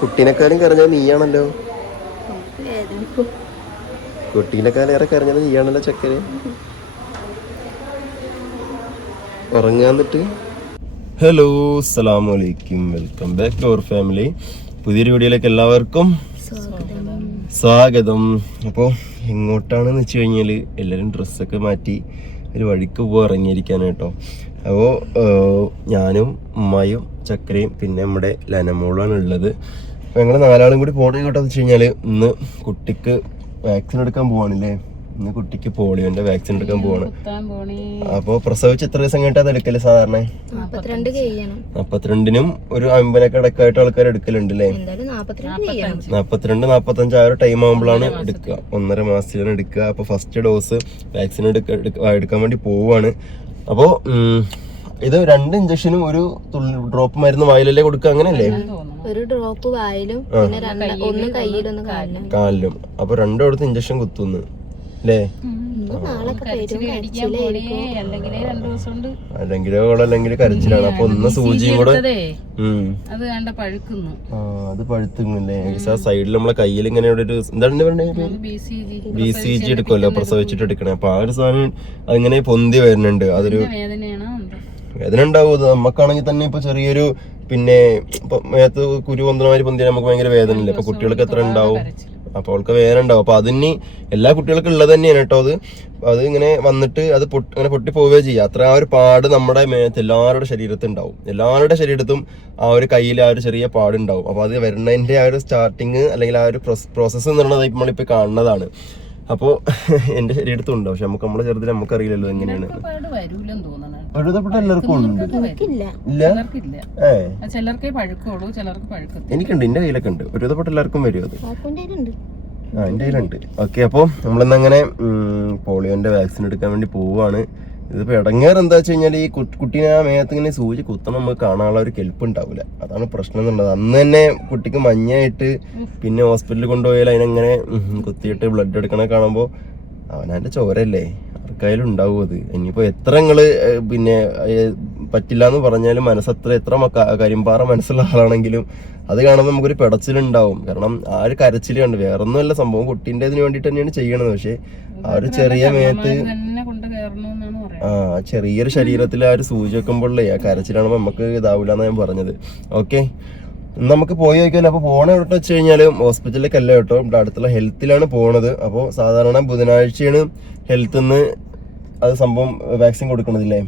കുട്ടീനെക്കാളും കരഞ്ഞത് നീയാണല്ലോ. കുട്ടീനെക്കാളും ഏറെ കരഞ്ഞത് നീയാണല്ലോ ചക്കര്. ഉറങ്ങാന്നിട്ട്. ഹലോ, അസ്സലാമു അലൈക്കും, welcome back to our family. പുതിയൊരു വീഡിയോയിലേക്ക് എല്ലാവർക്കും സ്വാഗതം. അപ്പോൾ എങ്ങോട്ടാണെന്ന് വെച്ച് കഴിഞ്ഞാൽ എല്ലാവരും ഡ്രസ്സൊക്കെ മാറ്റി ഒരു വഴിക്ക് പോകാൻ ഇറങ്ങിയിരിക്കാനാണ് കേട്ടോ. അപ്പോൾ ഞാനും ഉമ്മായും ചക്കരയും പിന്നെ നമ്മുടെ ലനമോളാണ് ഉള്ളത്. അപ്പോൾ ഞങ്ങൾ നാലാളും കൂടി പോകണം കേട്ടോന്ന് വെച്ച് കഴിഞ്ഞാൽ ഇന്ന് കുട്ടിക്ക് വാക്സിൻ എടുക്കാൻ പോവാണല്ലേ. ഇന്ന് കുട്ടിക്ക് പോളിയോന്റെ വാക്സിൻ എടുക്കാൻ പോവാണ്. അപ്പൊ പ്രസവിച്ച് എത്ര ദിവസം കഴിഞ്ഞിട്ട് അത് എടുക്കല്? സാധാരണ 42നും ഒരു 50 അടക്കമായിട്ട് ആൾക്കാർ എടുക്കലുണ്ട് അല്ലേ. 42-45 ആ ഒരു ടൈം ആകുമ്പോഴാണ് എടുക്കുക. 1.5 മാസത്തിലാണ് എടുക്കുക. അപ്പൊ ഫസ്റ്റ് ഡോസ് വാക്സിൻ എടുക്കാൻ വേണ്ടി പോവാണ്. അപ്പോ ഇത് 2 ഇഞ്ചക്ഷനും ഒരു ഡ്രോപ്പ് മരുന്ന് വായിലല്ലേ കൊടുക്കുക, അങ്ങനെയല്ലേ? ഒരു ഡ്രോപ്പ് വായിലും പിന്നെ ഒന്ന് കയ്യിലും ഒന്ന് കാലിലും. അപ്പൊ 2 അടുത്ത് ഇഞ്ചക്ഷൻ കുത്തുന്നു അല്ലേ? അല്ലെങ്കിൽ കരച്ചിലാണ്. അപ്പൊ ഒന്ന് സൂചിയും കൂടെ അത് പഴുത്തുന്നില്ലേ. സൈഡിൽ നമ്മളെ കയ്യിൽ ഇങ്ങനെ ഒരു എന്താണ് പറയുന്നത്, BCG എടുക്കുമല്ലോ പ്രസവിച്ചിട്ട് എടുക്കണേ. അപ്പൊ ആ ഒരു സാധനം അതിങ്ങനെ പൊന്തി വരുന്നുണ്ട്. അതൊരു വേദന ഉണ്ടാവും. നമുക്കാണെങ്കിൽ തന്നെ ഇപ്പൊ ചെറിയൊരു പിന്നെ മേത്ത് കുരു പൊന്തമാതിരി പൊന്തിയാൽ നമുക്ക് ഭയങ്കര വേദന ഇല്ല. അപ്പൊ കുട്ടികൾക്ക് എത്ര ഉണ്ടാവും? അപ്പൊ അവൾക്ക് വേദന ഉണ്ടാവും. അപ്പൊ അതിന് എല്ലാ കുട്ടികൾക്കും ഉള്ളത് തന്നെയാണ് കേട്ടോ. അത് ഇങ്ങനെ വന്നിട്ട് അത് അങ്ങനെ പൊട്ടി പോവുകയോ ചെയ്യുക. അത്ര ആ ഒരു പാട് നമ്മുടെ മേത്ത് എല്ലാവരുടെ ശരീരത്തിൽ ഉണ്ടാവും. എല്ലാവരുടെ ശരീരത്തും ആ ഒരു കയ്യിൽ ആ ഒരു ചെറിയ പാടുണ്ടാവും. അപ്പൊ അത് വരുന്നതിന്റെ ആ ഒരു സ്റ്റാർട്ടിങ് അല്ലെങ്കിൽ ആ ഒരു പ്രോസസ്സ് എന്ന് പറയുന്നത് നമ്മളിപ്പോ കാണുന്നതാണ്. അപ്പോ എന്റെ ശരീരത്തും ഉണ്ടാവും. പക്ഷെ നമ്മളെ ചെറുതിൽ നമുക്കറിയില്ലല്ലോ എങ്ങനെയാണ്. എല്ലാവർക്കും ഉണ്ട്. എനിക്കുണ്ട്, എന്റെ കയ്യിലൊക്കെ ഉണ്ട്. ഒരുവിധപ്പെട്ട എല്ലാവർക്കും വരും അത്. എന്റെ കയ്യിലുണ്ട്. ഓക്കെ, അപ്പൊ നമ്മളിന്നങ്ങനെ പോളിയോന്റെ വാക്സിൻ എടുക്കാൻ വേണ്ടി പോവാണ്. ഇതിപ്പോ ഇടങ്ങേറ് എന്താ വെച്ച് കഴിഞ്ഞാൽ ഈ കുട്ടീനെ ആ മേത്ത് ഇങ്ങനെ സൂചി കുത്തണം, നമുക്ക് കാണാനുള്ള ഒരു കെൽപ്പ് ഉണ്ടാവില്ല. അതാണ് പ്രശ്നം എന്നുള്ളത്. അന്ന് തന്നെ കുട്ടിക്ക് മഞ്ഞായിട്ട് പിന്നെ ഹോസ്പിറ്റലിൽ കൊണ്ടുപോയാൽ അതിനെങ്ങനെ കുത്തിയിട്ട് ബ്ലഡ് എടുക്കണ കാണുമ്പോൾ അവനതിന്റെ ചോരല്ലേ, ആർക്കായാലും ഉണ്ടാവും അത്. ഇനിയിപ്പോ എത്ര നിങ്ങള് പിന്നെ പറ്റില്ല എന്ന് പറഞ്ഞാലും എത്ര കരിമ്പാറ മനസ്സുള്ള ആളാണെങ്കിലും അത് കാണുമ്പോൾ നമുക്കൊരു പിടച്ചിലുണ്ടാവും. കാരണം ആ ഒരു കരച്ചിൽ കണ്ട് വേറൊന്നുമല്ല സംഭവം, കുട്ടീൻ്റെ ഇതിന് വേണ്ടിട്ട് തന്നെയാണ് ചെയ്യണത്. പക്ഷെ ആ ഒരു ചെറിയ മേത്ത് ചെറിയൊരു ശരീരത്തിൽ ആ ഒരു സൂചി വെക്കുമ്പോഴേ ആ കരച്ചിലാണുമ്പോൾ നമുക്ക് ഇതാവില്ല എന്നാണ് ഞാൻ പറഞ്ഞത്. ഓക്കെ, നമുക്ക് പോയി നോക്കിയാലോ. അപ്പൊ പോണ എവിടെ വെച്ച് കഴിഞ്ഞാല് ഹോസ്പിറ്റലിലേക്കല്ല കേട്ടോ, ഇവിടെ അടുത്തുള്ള ഹെൽത്തിലാണ് പോണത്. അപ്പോൾ സാധാരണ ബുധനാഴ്ചയാണ് ഹെൽത്ത് നിന്ന് അത് സംഭവം വാക്സിൻ കൊടുക്കണതില്ലേ.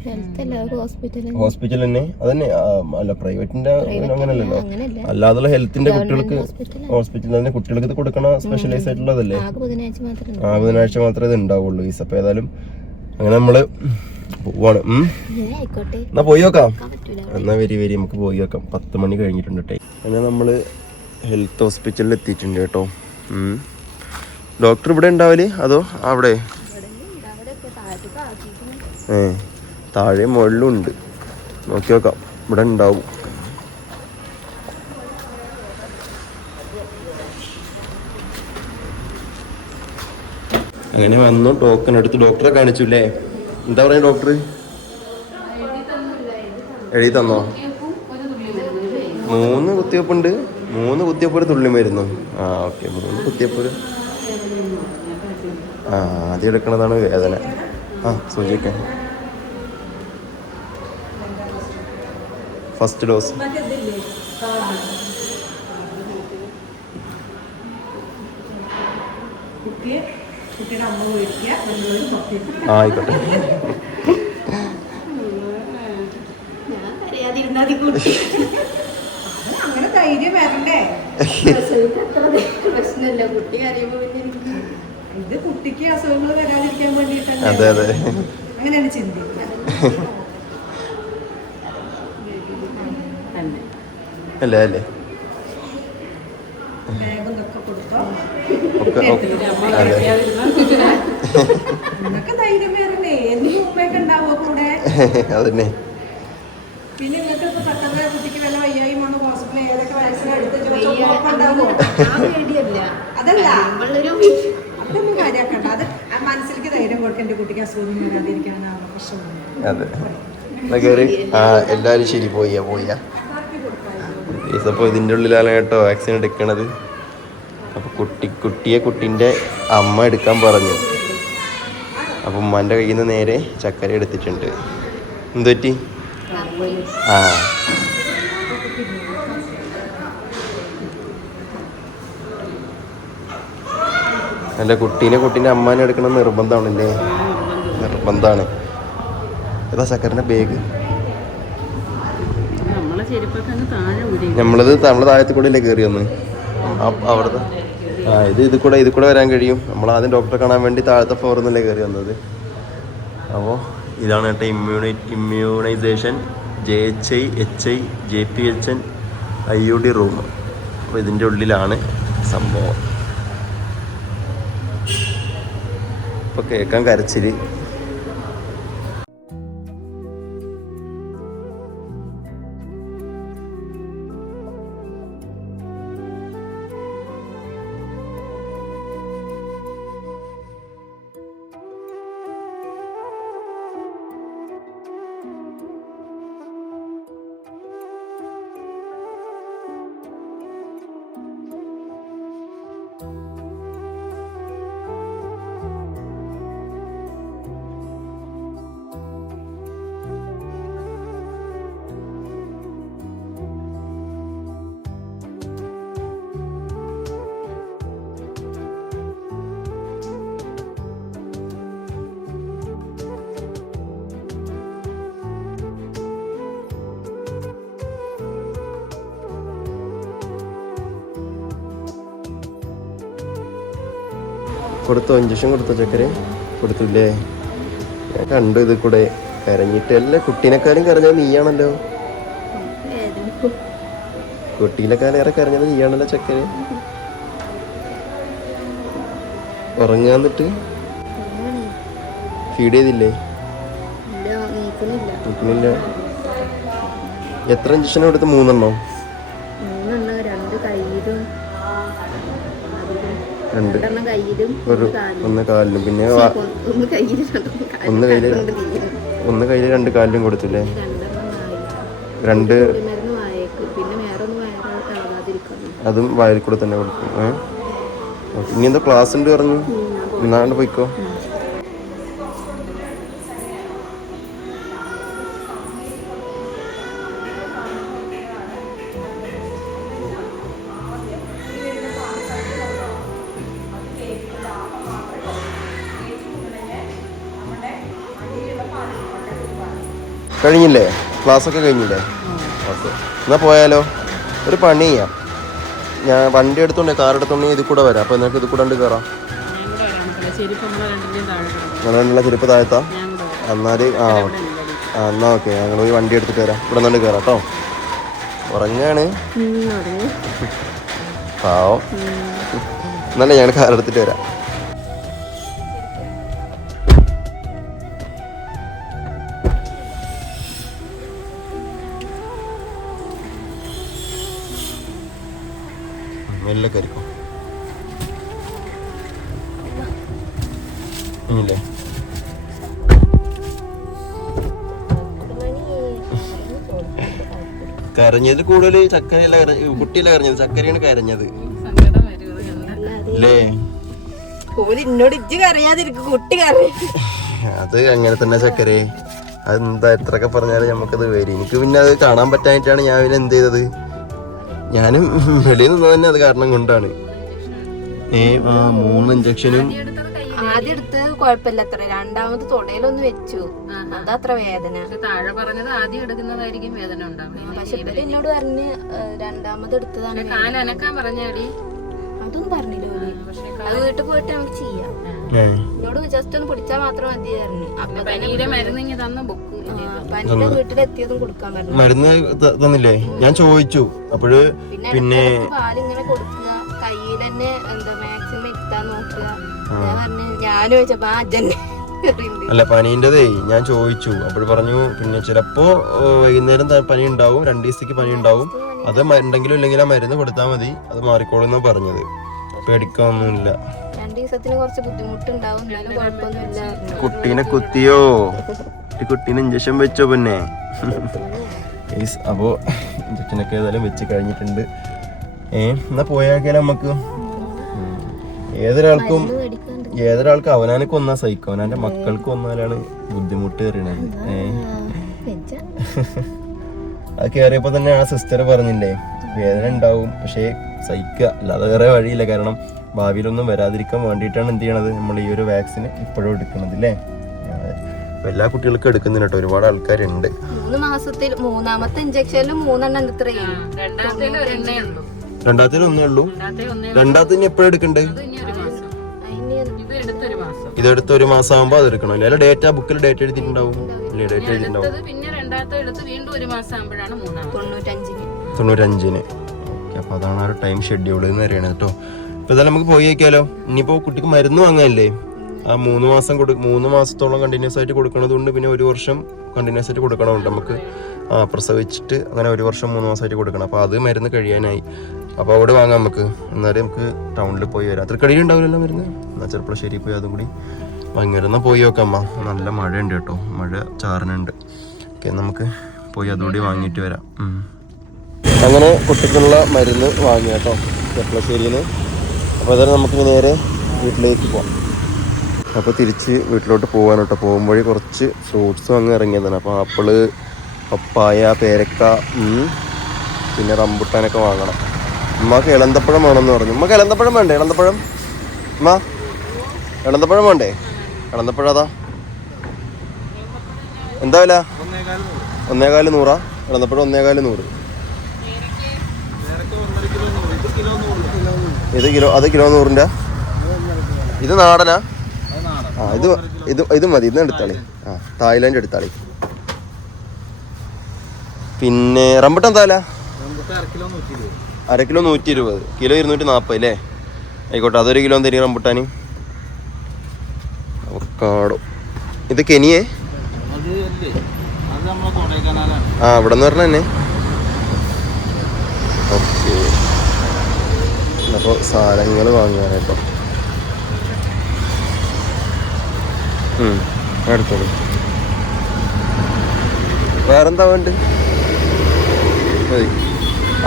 ഹോസ്പിറ്റൽ തന്നെ അതന്നെ, അല്ല പ്രൈവറ്റിന്റെ അങ്ങനെയല്ലല്ലോ. അല്ലാതുള്ള ഹെൽത്തിന്റെ കുട്ടികൾക്ക് ഹോസ്പിറ്റലിൽ തന്നെ കുട്ടികൾക്ക് ഇത് കൊടുക്കണ സ്പെഷ്യലൈസ് ആയിട്ടുള്ളതല്ലേ. ബുധനാഴ്ച മാത്രമേ ഇത് ഉണ്ടാവുള്ളൂ. അപ്പൊ ഏതായാലും അങ്ങനെ നമ്മള് പോവാണ്. എന്നാ പോയി നോക്കാം. എന്നാ വരി നമുക്ക് പോയി നോക്കാം. 10 മണി കഴിഞ്ഞിട്ടുണ്ട് ടൈം. അങ്ങനെ നമ്മള് ഹെൽത്ത് ഹോസ്പിറ്റലിൽ എത്തിയിട്ടുണ്ട് കേട്ടോ. ഡോക്ടർ ഇവിടെ ഉണ്ടാവല് അതോ അവിടെ? താഴെ മുകളിലും ഉണ്ട്. നോക്കി നോക്കാം, ഇവിടെ ഉണ്ടാവും. അങ്ങനെ വന്നു, ടോക്കൺ എടുത്ത് ഡോക്ടറെ കാണിച്ചു അല്ലേ. എന്താ പറയാ ഡോക്ടർ? എഴുതി തന്നോ? 3 കുത്തിവെപ്പുണ്ട്. 3 കുത്തിവെപ്പ് ഒരു തുള്ളി മരുന്നു. ഓക്കെ, 3 കുത്തിവെപ്പ്. ആദ്യം എടുക്കണതാണ് വേദന. സൂചിക്കാൻ ഫസ്റ്റ് ഡോസ്. ആയിക്കോട്ടെ. അങ്ങനെ ധൈര്യം വരണ്ടേ? ഇത് കുട്ടിക്ക് അസുഖങ്ങൾ വരാതിരിക്കാൻ വേണ്ടിയിട്ടാണ്. അതെ അങ്ങനെയാണ് ചിന്തിക്കുക. അല്ലേ നിങ്ങൾക്ക് ധൈര്യം വരണ്ടേ? എന്ത് മുമ്പൊക്കെ ഉണ്ടാവോ കൂടെ? അതന്നെ. പിന്നെ നിങ്ങൾക്ക് ഇപ്പൊ പെട്ടെന്ന് കുട്ടിക്ക് വല്ല വയ്യായ്മ ഹോസ്പിറ്റലിൽ ഏതൊക്കെ വാക്സിൻ അതല്ല, അതൊന്നും കാര്യമാക്കണ്ട. അത് മനസ്സിലേക്ക് ധൈര്യം കൊടുക്കാൻ എന്റെ കുട്ടിക്ക് അസുഖം വരാതിരിക്കാനാണ് പ്രശ്നം. എല്ലാരും ശരി പോയ അപ്പോൾ ഇതിൻ്റെ ഉള്ളിലാണ് കേട്ടോ വാക്സിൻ എടുക്കണത്. അപ്പോൾ കുട്ടീൻ്റെ അമ്മ എടുക്കാൻ പറഞ്ഞു. അപ്പം ഉമ്മാൻ്റെ കയ്യിൽ നിന്ന് നേരെ ചക്കര എടുത്തിട്ടുണ്ട്. എന്തുപറ്റി? ആ അല്ല, കുട്ടീൻ്റെ അമ്മാനെ എടുക്കണം നിർബന്ധമാണല്ലേ? നിർബന്ധമാണ്. ഏതാ ചക്കരൻ്റെ ബാഗ്? നമ്മള് താഴത്ത് കൂടെ അല്ലേ കയറി വന്ന് അവിടുത്തെ. ഇത് കൂടെ വരാൻ കഴിയും. നമ്മൾ ആദ്യം ഡോക്ടറെ കാണാൻ വേണ്ടി താഴത്തെ ഫ്ലോറിൽ നിന്നല്ലേ കയറി വന്നത്. അപ്പോൾ ഇതാണ് കേട്ടോ immunization JHI HI JPHN IUD room. അപ്പോൾ ഇതിൻ്റെ ഉള്ളിലാണ് സംഭവം. ഇപ്പോൾ കേൾക്കാൻ കരച്ചില്. കൊടുത്തോ? ഇഞ്ചക്ഷൻ കൊടുത്തോ? ചക്കര കൊടുത്തില്ലേ? ഞാൻ കണ്ടു ഇത് കൂടെ കരഞ്ഞിട്ട്. അല്ല, കുട്ടീനെക്കാളും കരഞ്ഞത് നീയാണല്ലോ. കുട്ടീനെക്കാളും ഏറെ കരഞ്ഞത് നീയാണല്ലോ ചക്കര. ഉറങ്ങാന്നിട്ട് ഫീഡ് ചെയ്തില്ലേ? നിൽക്കുന്നില്ല. എത്ര ഇഞ്ചക്ഷൻ കൊടുത്ത്? 3 എണ്ണോ? 2 ഒന്ന് കാലിലും പിന്നെ ഒന്ന് കയ്യില് 2 കാലിലും കൊടുത്തില്ലേ? 2 അതും വായിൽ കൂടെ തന്നെ കൊടുക്കും. ഇനി എന്താ ക്ലാസ് ഉണ്ട് പറഞ്ഞു? എന്നാണ്ട് പോയിക്കോ. കഴിഞ്ഞില്ലേ? ക്ലാസ്സൊക്കെ കഴിഞ്ഞില്ലേ? ഓക്കെ, എന്നാൽ പോയാലോ? ഒരു പണി ചെയ്യാം. ഞാൻ വണ്ടി എടുത്തോണ്ടേ, കാർ എടുത്തോണ്ടെങ്കിൽ ഇതിൽ കൂടെ വരാം. അപ്പോൾ നിങ്ങൾക്ക് ഇത് കൂടെ കയറാം. നിങ്ങളുള്ള ചെരുപ്പ് താഴത്താ? എന്നാൽ എന്നാൽ ഓക്കെ, ഞങ്ങൾ പോയി വണ്ടി എടുത്തിട്ട് വരാം. ഇവിടെ നിന്നുകൊണ്ട് കയറാം കേട്ടോ. ഉറങ്ങാണ് പാവം. എന്നല്ലേ ഞങ്ങൾ കാർ എടുത്തിട്ട് വരാം. മെല്ലെ കയറിക്കോ. ഇല്ലേ കരഞ്ഞത് കൂടുതൽ ചക്കരയല്ല, കുട്ടിയല്ല കരഞ്ഞത്, ചക്കരയാണ് കരഞ്ഞത് അല്ലേ? അത് അങ്ങനെ തന്നെ ചക്കരെ. അതെന്താ എത്രയൊക്കെ പറഞ്ഞാലും നമുക്കത് വരും. എനിക്ക് പിന്നെ അത് കാണാൻ പറ്റാനായിട്ടാണ് ഞാൻ പിന്നെ എന്ത് ചെയ്തത്. ഞാനും വെളിയിൽ നിന്ന് തന്നെ അത് കാരണം കൊണ്ടാണ്. 3 ഇഞ്ചക്ഷനും ആദ്യം എടുത്ത് കുഴപ്പമില്ല, അത്ര രണ്ടാമത് തൊടയിലൊന്ന് വെച്ചു, അതത്ര വേദന. താഴെ പറഞ്ഞത് ആദ്യം എടുക്കുന്നതായിരിക്കും വേദന ഉണ്ടാവും. പക്ഷെ ഇവര് എന്നോട് പറഞ്ഞ് രണ്ടാമത് എടുത്തതാണ്. കാലനക്കാൻ പറഞ്ഞാടി അതും പറഞ്ഞില്ല. അത് വീട്ടിൽ പോയിട്ട് നമുക്ക് ചെയ്യാം. എന്നോട് ജസ്റ്റ് ഒന്ന് പിടിച്ചാൽ മാത്രം മതി പറഞ്ഞു. അപ്പൊ പനിയുടെ മരുന്ന് തന്ന ബുക്ക് പനിയുടെ വീട്ടിലെത്തിയതും കൊടുക്കാൻ പറഞ്ഞു. മരുന്ന് തന്നില്ലേ? ഞാൻ ചോദിച്ചു. അപ്പോഴ് പിന്നെ പാലിങ്ങനെ കൊടുക്കുക, കയ്യിൽ തന്നെ എന്താ മാക്സിമം എത്താൻ നോക്കുക. ഞാൻ പറഞ്ഞു, ഞാൻ ചോദിച്ചപ്പോ അല്ല പനീൻ്റെതേ ഞാൻ ചോദിച്ചു. അപ്പോൾ പറഞ്ഞു പിന്നെ ചിലപ്പോ വൈകുന്നേരം പനി ഉണ്ടാവും, 2 ദിവസത്തേക്ക് പനി ഉണ്ടാവും. അത് ഉണ്ടെങ്കിലും ഇല്ലെങ്കിൽ ആ മരുന്ന് കൊടുത്താൽ മതി, അത് മാറിക്കോളൂന്നാ പറഞ്ഞത്. പേടിക്കാനൊന്നുമില്ല. 2 ദിവസത്തിന് കുറച്ച് ബുദ്ധിമുട്ടുണ്ടാവും, എന്നാലും കുഴപ്പമൊന്നുമില്ല. കുട്ടീനെ കുത്തിയോ? കുട്ടീനെ ഇഞ്ചക്ഷൻ വെച്ചോ? പിന്നെ അപ്പോൾ ഇഞ്ചക്ഷനൊക്കെ ഏതായാലും വെച്ച് കഴിഞ്ഞിട്ടുണ്ട്. എന്നാ പോയാൽ നമുക്ക് ഏതൊരാൾക്കും അവനാനൊക്കെ ഒന്നാ സഹിക്കും, അവനാന്റെ മക്കൾക്ക് വന്നാലാണ് ബുദ്ധിമുട്ട് അറിയണത്. അത് കയറിയപ്പോ തന്നെ ആ സിസ്റ്റർ പറഞ്ഞില്ലേ വേദന ഉണ്ടാവും, പക്ഷേ സഹിക്കുക, അല്ലാതെ വേറെ വഴിയില്ല. കാരണം ഭാവിയിലൊന്നും വരാതിരിക്കാൻ വേണ്ടിയിട്ടാണ് എന്ത് ചെയ്യണത്, നമ്മൾ ഈ ഒരു വാക്സിൻ ഇപ്പോഴും എടുക്കണത് അല്ലേ. എല്ലാ കുട്ടികൾക്കും എടുക്കുന്നുണ്ട് കേട്ടോ, ഒരുപാട് ആൾക്കാരുണ്ട്. 3 മാസത്തിൽ 3ാമത്തെ ഇഞ്ചക്ഷനിലും 3 എണ്ണം എത്രയാണ്? രണ്ടാമത്തേൽ ഒന്നേ ഉള്ളൂ. രണ്ടാമത്തെ എപ്പോഴും എടുക്കണ്ടേ? ഇതെടുത്ത് 1 മാസം ആകുമ്പോ അത് എടുക്കണം അല്ലെ? ഡേറ്റ ബുക്കിൽ ഡേറ്റ് എഴുതിയിട്ടുണ്ടാവും അല്ലേ? ഡേറ്റ് എഴുതിയിട്ടുണ്ടാവും 95-ന്. അപ്പൊ അതാണ് ആ ഒരു ടൈം ഷെഡ്യൂൾ എന്ന് പറയുന്നത് കേട്ടോ. ഇപ്പൊ ഇതെല്ലാം നമുക്ക് പോയി വയ്ക്കാലോ. ഇനിയിപ്പോ കുട്ടിക്ക് മരുന്ന് വാങ്ങാനല്ലേ, ആ 3 മാസത്തോളം കണ്ടിന്യൂസ് ആയിട്ട് കൊടുക്കണത് കൊണ്ട് പിന്നെ 1 വർഷം കണ്ടിന്യൂസ് ആയിട്ട് കൊടുക്കണമുണ്ട് നമുക്ക്. പ്രസവിച്ചിട്ട് അങ്ങനെ 1 വർഷം 3 മാസമായിട്ട് കൊടുക്കണം. അപ്പോൾ അത് മരുന്ന് കഴിയാനായി. അപ്പോൾ അവിടെ വാങ്ങാം നമുക്ക്. എന്നാലും നമുക്ക് ടൗണിൽ പോയി വരാം. തൃക്കടിയിൽ ഉണ്ടാവില്ലല്ലോ മരുന്ന്. എന്നാൽ ചെറുപ്പശ്ശേരി പോയി അതും കൂടി വാങ്ങി വരാം. എന്നാൽ പോയി നോക്കാം. നല്ല മഴയുണ്ട് കേട്ടോ, മഴ ചാറുന്നുണ്ട്. ഓക്കെ, നമുക്ക് പോയി അതുകൂടി വാങ്ങിയിട്ട് വരാം. അങ്ങനെ കുട്ടിക്കുള്ള മരുന്ന് വാങ്ങി കേട്ടോ ചെറുപ്പശ്ശേരിയിൽ നിന്ന്. അപ്പോൾ അതായത് നമുക്ക് നേരെ വീട്ടിലേക്ക് പോകാം. അപ്പോൾ തിരിച്ച് വീട്ടിലോട്ട് പോകാൻ കേട്ടോ. പോകുമ്പോഴേ കുറച്ച് ഫ്രൂട്ട്സ് അങ്ങ് ഇറങ്ങിയതാണ്. അപ്പോൾ ആപ്പിള്, പപ്പായ, പേരക്ക, പിന്നെ റംബുട്ടാനൊക്കെ വാങ്ങണം. ഉമ്മക്ക് ഇളന്തപ്പഴം വേണമെന്ന് പറഞ്ഞു. ഉമ്മക്ക് ഇളന്തപ്പഴം വേണ്ടേ? ഇളന്തപ്പഴം ഉമ്മ ഇളന്തപ്പഴം വേണ്ടേ? ഇളന്തപ്പഴം അതാ എന്താ വില? 1.4 100. ഇളന്തപ്പഴം 1.4 100. ഇത് കിലോ, അത് കിലോ 100ൻ്റെ. ഇത് നാടനാ? ഇത് മതി, ഇന്ന് എടുത്താളി. തായ്ലാൻഡ് എടുത്താളി. പിന്നെ റംബുട്ടാൻ എന്താ വില? 1/2 കിലോ 120, കിലോ 240 അല്ലേ? ആയിക്കോട്ടെ, അതൊരു കിലോ തരും റംബുട്ടാന്. അവക്കാഡോ. ഇത് കെനിയേ? ഇവിടെ നിന്ന് പറഞ്ഞ തന്നെ. ഓക്കെ, അപ്പോൾ സാധനങ്ങൾ വാങ്ങാനായിട്ടോ. എടുത്തോളൂ. വേറെന്താ വേണ്ട?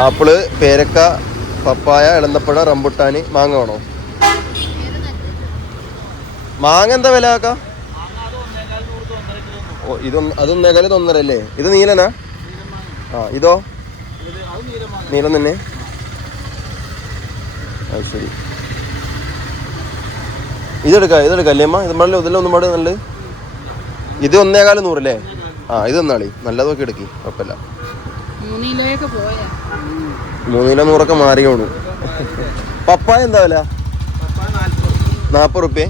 ആപ്പിള്, പേരക്ക, പപ്പായ, ഇളന്തപ്പഴം, റംബുട്ടാന്. മാങ്ങ വേണോ? മാങ്ങ എന്താ വില ആക്കാം? ഓ, അത് 1.4 1.5 അല്ലേ? ഇത് നീലനാ? ഇതോ നീലം തന്നെ. അത് ശരി. ഇതെടുക്കാം അല്ലേ അമ്മ? ഇതെല്ലാം ഒന്നും പാട് നല്ലത്. ഇത് 1.4 100 അല്ലേ? ഇത് തന്നാളി, നല്ലതൊക്കെ എടുക്കി, കുഴപ്പമില്ല. 3 കിലോ 100 മാറിയോളൂ. പപ്പായ എന്താ വില? 40 റുപ്യ.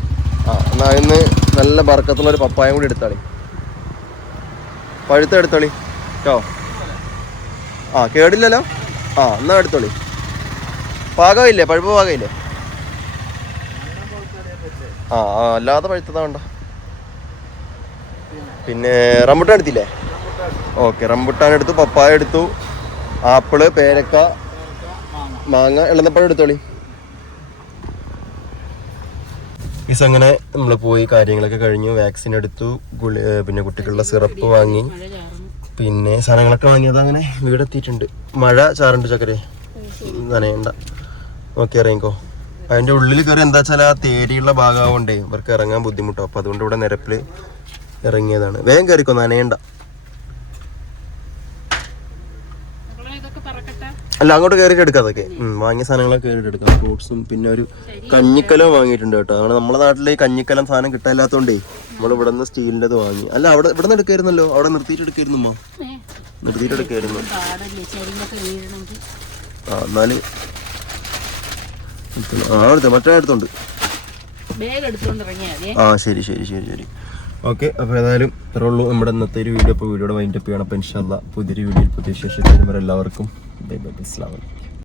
എന്നാ ഇന്ന് നല്ല ബർക്കത്തുള്ളൊരു പപ്പായം കൂടി എടുത്താളി. പഴുത്ത എടുത്തോളി കേട്ടോ. കേടില്ലല്ലോ. എന്നാ എടുത്തോളി. പാകമില്ലേ? പഴുപ്പ് പാകമില്ലേ? അല്ലാതെ പഴുത്തതാ വേണ്ട. പിന്നെ റംബുട്ടാൻ എടുത്തില്ലേ? ഓക്കെ, റംബുട്ടാൻ എടുത്തു, പപ്പായ എടുത്തു, ആപ്പിള്, പേരക്ക, മാങ്ങ, ഇളന്തപ്പഴം എടുത്തോളി. അങ്ങനെ നമ്മൾ പോയി കാര്യങ്ങളൊക്കെ കഴിഞ്ഞു. വാക്സിൻ എടുത്തു, പിന്നെ കുട്ടികളുടെ സിറപ്പ് വാങ്ങി, പിന്നെ സാധനങ്ങളൊക്കെ വാങ്ങിയത്. അങ്ങനെ വീടെത്തിയിട്ടുണ്ട്. മഴ ചാറുണ്ട് ചക്കരെ, നനയണ്ട. ഓക്കെ, ഇറങ്ങിക്കോ. അതിൻ്റെ ഉള്ളിൽ കയറി എന്താ വെച്ചാൽ ആ തേരിയുള്ള ഭാഗമാകൊണ്ടേ ഇവർക്ക് ഇറങ്ങാൻ ബുദ്ധിമുട്ടാവും. അപ്പോൾ അതുകൊണ്ട് ഇവിടെ നിരപ്പിൽ ഇറങ്ങിയതാണ്. വേഗം കയറിക്കോ, നനയണ്ട. അല്ല, അങ്ങോട്ട് കയറിയിട്ട് എടുക്കാം. അതൊക്കെ വാങ്ങിയ സാധനങ്ങളൊക്കെ കയറിയിട്ട് എടുക്കാം. ഫ്രൂട്ട്സും പിന്നെ ഒരു കഞ്ഞിക്കലം വാങ്ങിയിട്ടുണ്ട് കേട്ടോ. അങ്ങനെ നമ്മുടെ നാട്ടിൽ കഞ്ഞിക്കലം സാധനം കിട്ടാനില്ലാത്തതുകൊണ്ടേ നമ്മൾ ഇവിടെ നിന്ന് സ്റ്റീലിൻ്റെത് വാങ്ങി. അല്ല, ഇവിടെ നിന്ന് എടുക്കായിരുന്നല്ലോ. അവിടെ നിർത്തിയിട്ട് എടുക്കായിരുന്നു. നിർത്തിയിട്ട് എടുക്കായിരുന്നു. എന്നാല് എടുത്ത മറ്റേ എടുത്തോണ്ട്. ശരി. ഓക്കെ, അപ്പോൾ ഏതായാലും ഇത്രേ ഉള്ളൂ നമ്മുടെ ഇന്നത്തെ ഒരു വീഡിയോ. അപ്പോൾ വീഡിയോയുടെ വൈൻഡപ്പ് ചെയ്യണം. അപ്പോൾ ഇൻഷാ അല്ലാഹ് പുതിയൊരു വീഡിയോയിൽ പുതിയ വിശേഷത്തിൽ എല്ലാവർക്കും ബൈ ബൈ, അസ്സലാമു അലൈക്കും.